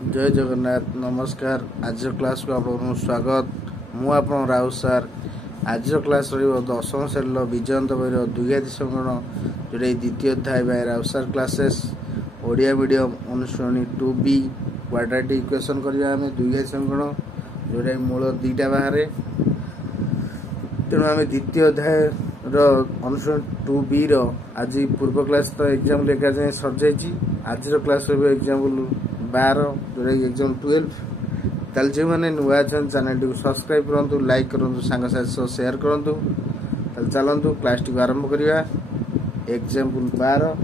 जय जगन्नाथ नमस्कार। आज क्लास को आपको स्वागत। मु आप राउत सार। आज क्लास दशम श्रेणी विजयंत बही द्विघाती संगण जोटा द्वितीय अध्याय by Raut sir classes Odia medium अनुश्रेणी 2B क्वाड्रेटिक इक्वेशन करवा आम द्विघाती संगण जोटा मूल दुईटा बाहर तेणु आम द्वितीय अध्याय अनुश्रेणी 2B आज पूर्व क्लास तो एग्जाम लेकर जाए सर जाइए। आज क्लास एग्जाम्पल 12 जोटा एग्जाम 12 ताल जो मैंने नुआ अच्छा चैनल टी सब्सक्राइब करूँ लाइक करूँ सांग साथी शेयर करूँ। चलतु क्लास टी आरंभ करवा। एग्जाम्पल 12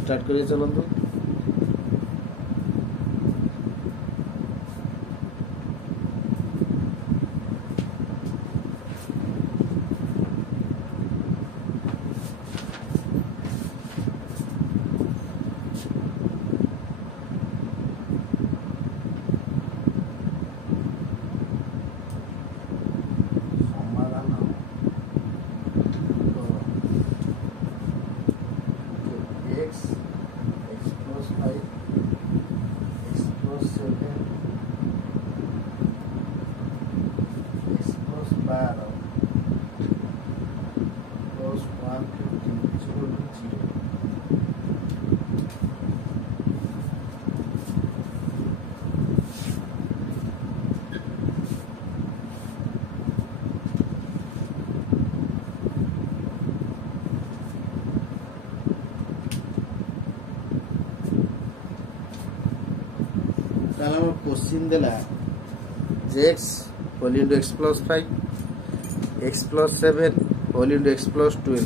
स्टार्ट करिए चलतु। क्वेश्चन देला x whole into x plus 5 x plus 7 whole into x plus 12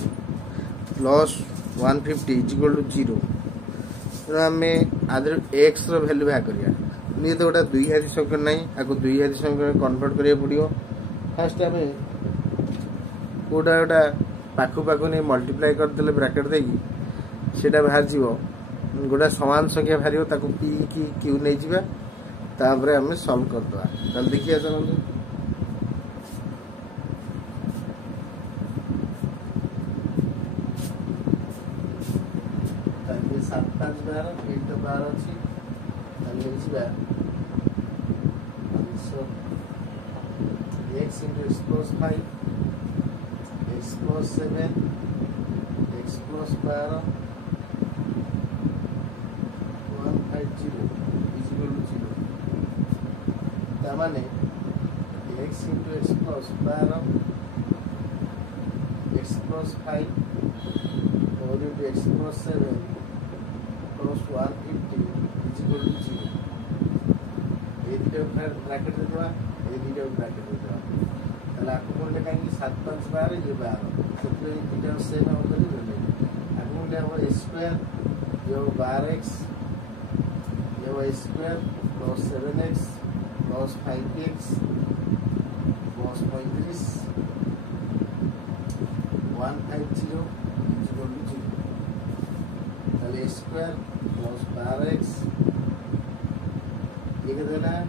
plus 150 is equal to 0। तो आम आदर x रो वैल्यू बाहर करिया। ये तो गोटा द्विघाती संख्या नहीं आको द्विघाती संख्या कन्वर्ट करिया पड़ियो। फर्स्ट आम कोटा गोटा पाखु पाखु नहीं मल्टीप्लाई कर देले ब्रैकेट देकी सेटा बाहर जीवो गोटा समान संख्या बाहर ताको p की q नहीं जीवा तापर आम सल्व करदे। चल देखिए चलते 7 5 12 8 तो 12 अच्छी x into x plus 5 x plus 7 x plus 12 150 is equal to 0। तामाने x into x plus 12 x plus 5 whole into x plus 7 plus 150 is equal to 0। ये दीटा ब्रैकेट दे दवा ये दीटा ब्रैकेट दे दवा ताले आपको बोलले काहे 7 5 12 ये 12 सबसे दीटा सेम हम कर देले। आपको बोलले अब स्क्वायर जो 12x ये y square plus 7x plus 5x plus 35 150 is equal to 0। ताले स्क्वायर plus 12x ये कितना है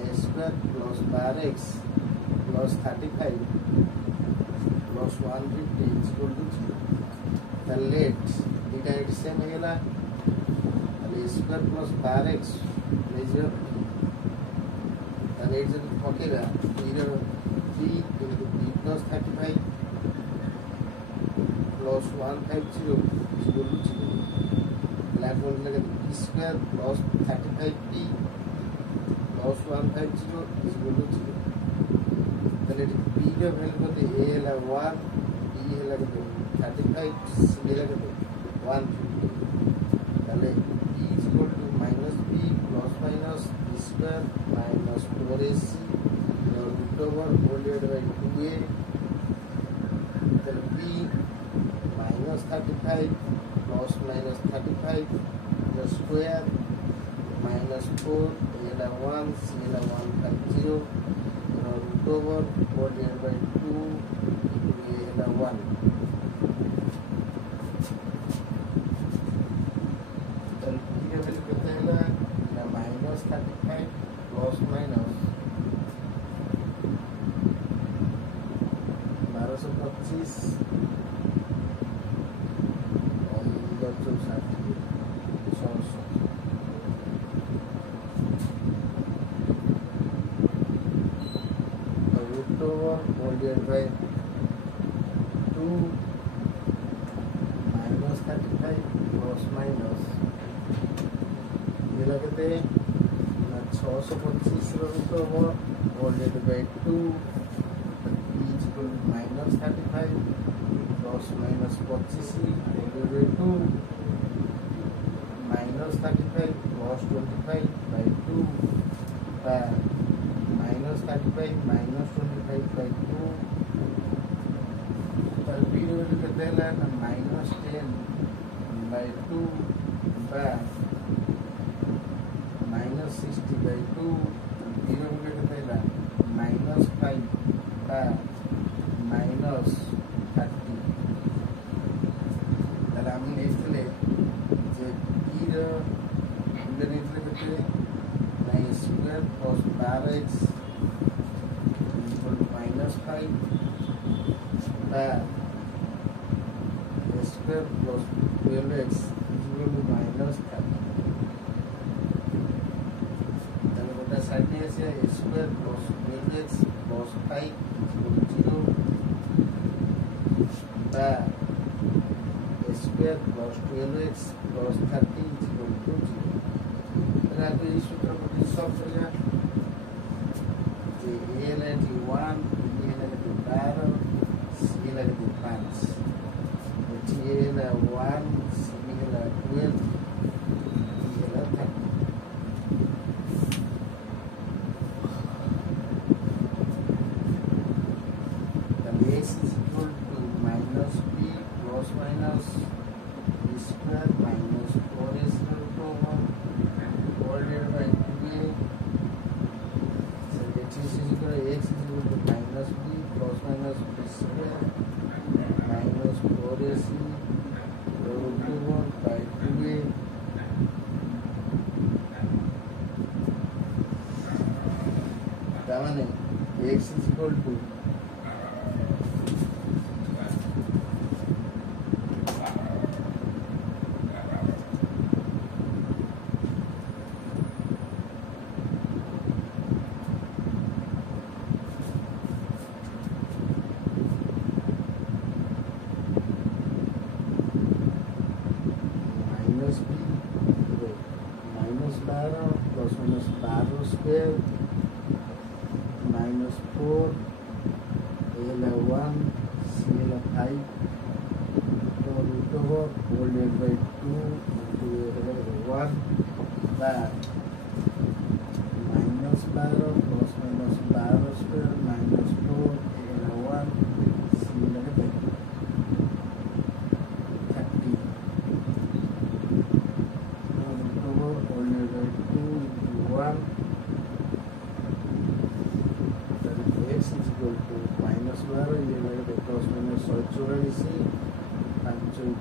a square plus 12x plus 35 plus 150 is equal to 0। ताले लेट दीटा एट सेम है गेला ताले स्क्वायर plus 12x ले जो ताले जब पकेगा 0 3 into b plus 35 plus 150 is equal to 0। Like बोलने लगे b square plus 35p plus 150 is equal to 0। ताले p का वैल्यू कहते a है 1 b है 35 c है 150 ताले p is equal to minus b plus minus b square minus 4ac root over whole divided by 2a ताले p minus 35 plus minus 35 the square minus 4 a है 1 c है 150 root over whole divided by 2 a है 1। minus 35 plus minus 1225 1560 600 whole divided by 2 minus 35 plus minus ये लगते 625 root over whole divided by 2 is equal to minus 35 plus minus 25 whole divided by 2 minus 35 plus 25 by 2 minus 35 minus 25 by 2 तर b value कितना है ना minus 10 by 2 minus 60 by 2 b value कितना है minus 5 minus 30 তাহলে আমি লিখলে যে b র আমরা লিখলে Kitne square plus 12x equal to minus 5 square plus 12x equal to minus 30 তাহলে ওটা সাইডে আছে square plus 12x plus 5 equal to 0 square plus 12x plus 30 equal to 0 तो इस सूत्र को सॉल्व करेगा तो a लगे 1 b लगे 12 c लगे 5 तो a लगे 1 c लगे 12 d लगे 30 then x is equal to minus b plus minus b square minus 4ac over divided by 2a. So that is equal to x is equal to minus b plus minus b square minus 4ac root over by 2a. that means x is equal to minus 12 plus minus 12 square minus 4 a là 1 c là 5 to root over whole divided by 2 into a 1 that minus 12 plus minus 12 square minus 4 a là 1 c là 5 30 x is equal to minus 12 ये लगे plus minus 144 5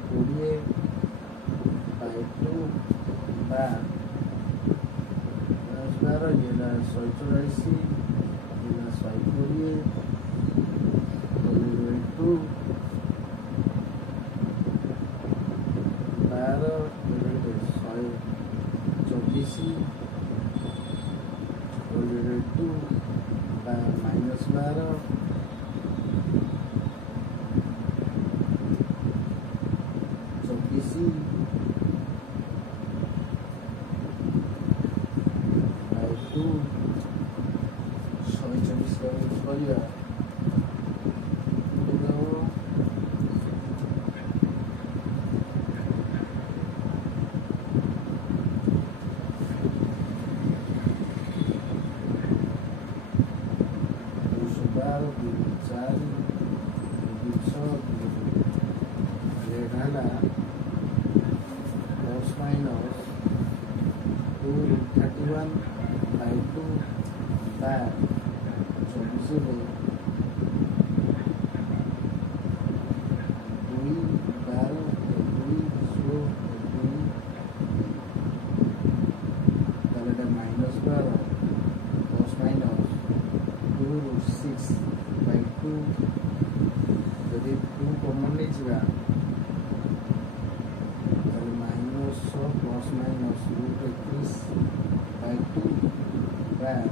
20 by 2 minus 12 ये लगे 144 ये लगे 120 2 12 ये लगे 124 2 minus 12 so BC by 2 so it's a discovery plus minus 2 31 by 2 that so visible 2 12 2 slow 2 তাহলে minus 12 plus minus 2 root 6 by 2 যদি 2 common নিয়েছিলাম plus minus root 21 by 2 that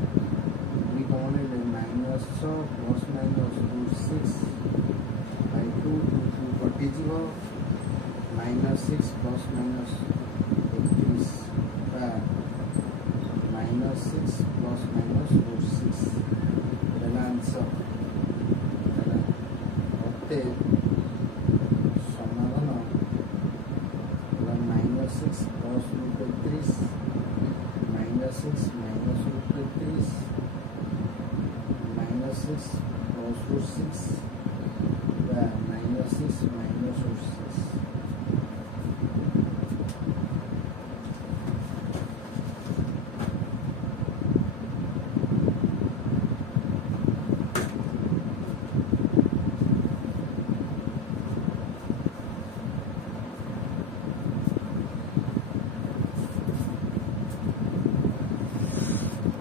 we common minus -6 plus minus root 6 by 2 कटिଯିବ -6 plus minus 31 ବା -6 plus minus root 6 ହେଲା answer ହେଲା ଅତେ ସମାଧାନ ହେଲା -6 plus root 31 -6 minus root 31 -6 plus root 6 ବା -6 minus root 6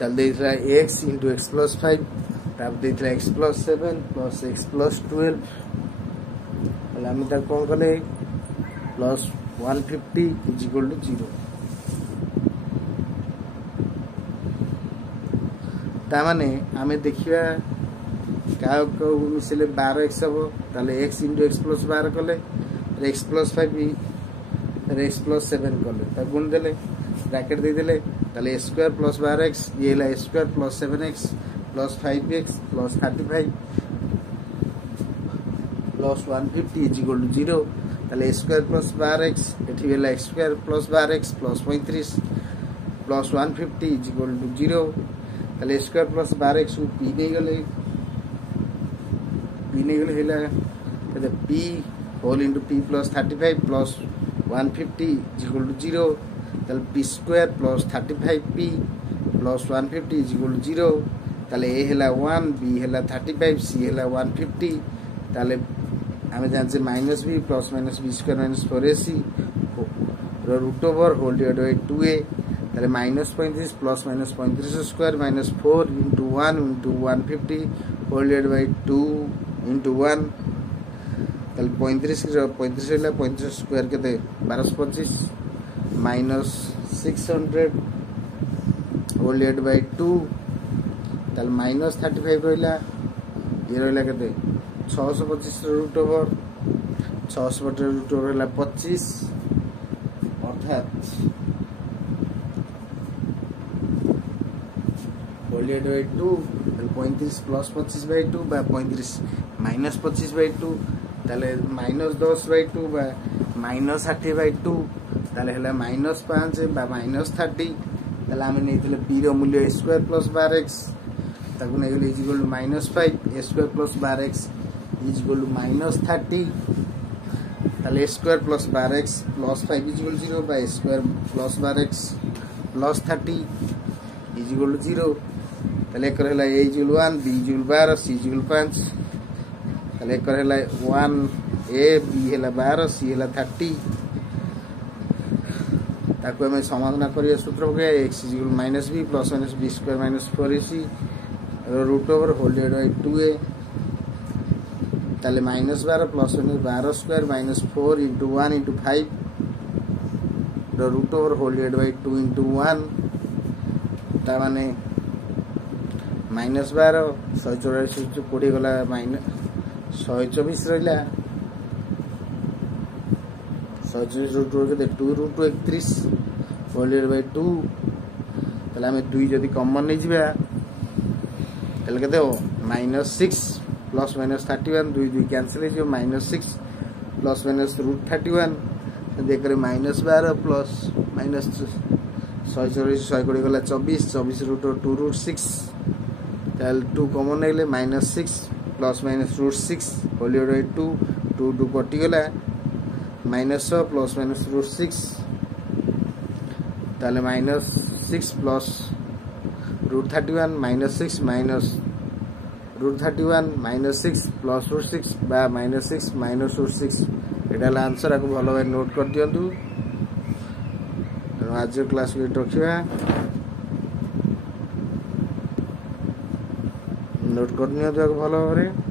ताल देइथला x into x plus 5 ताप देइथला x plus 7 plus x plus 12 हला हम ता कोन कले plus 150 is equal to 0 ता माने हमें देखिबा का को मिसले 12x हबो ताले x into x plus 12 कले x plus 5 x plus 7 कले ता गुण देले ब्रैकेट दे देले ताले a square plus 12x ये ला a square plus 7x plus 5x plus 35 plus 150 is equal to 0 ताले a square plus 12x एठी वेला x square plus 12x plus 35 plus 150 is equal to 0 ताले a square plus 12x को p ने गले हेला ताले p whole into p plus 35 plus 150 is equal to 0 ताले p square plus 35p plus 150 is equal to 0 ताले a Hella 1 b Hella 35 c हेला 150 ताले हमें जानसे minus b plus minus b square minus 4ac root over whole divided by 2a ताले minus 35 plus minus 35 square minus 4 into 1 into 150 whole divided by 2 into 1 ताले 35 हेला 35 square केते 1225 minus 600 whole divided by 2 ताल minus 35 रहिला ये रहिला केते 625 root over 600 root over हला 25 अर्थात whole divided by 2 ताल 35 plus 25 by 2 बा 35 minus 25 by 2 ताले minus 10 by 2 बा minus 60 by 2 ताले हला minus 5 बा minus 30 ताले हम नेथिले p रो मूल्य a square plus 12x ताकू नै गेले is equal to minus 5 a square plus 12x is equal to minus 30 ताले a square plus 12x plus 5 is equal to 0 by a square plus 12x plus 30 is equal to 0 ताले कर हला a is equal to 1 b is equal to 12 c is equal to 5 ताले कर हला 1 a b हला 12 c हला 30 ताको हमें समाधान करिया सूत्र हो गया x is equal to minus b plus minus b square minus 4ac root over whole divided by 2a ताले minus 12 plus minus 12 square minus 4 into 1 into 5 the root over whole divided by 2 into 1 ता माने minus 12 144 कोडी गला minus 124 रहिला 124 root over के 2 root 31 whole divided by 2 ताले हमें 2 जदी कॉमन नै जिबा ताले के देखो minus 6 plus minus 31 2 कैंसिल हो minus 6 plus minus root 31 देख करे minus 12 plus minus 144 गला 24 root 2 root 6 ताल 2 कॉमन नेले minus 6 plus minus root 6 whole divided by 2 2 कटि गला minus plus minus root 6 ताले minus 6 plus root 31 minus 6 minus root 31 minus 6 plus root 6 बा minus 6 minus root 6 एटा answer आपको भलो भाई नोट कर दियंतु आज क्लास को रखिबा नोट कर नियंतु भलो भाई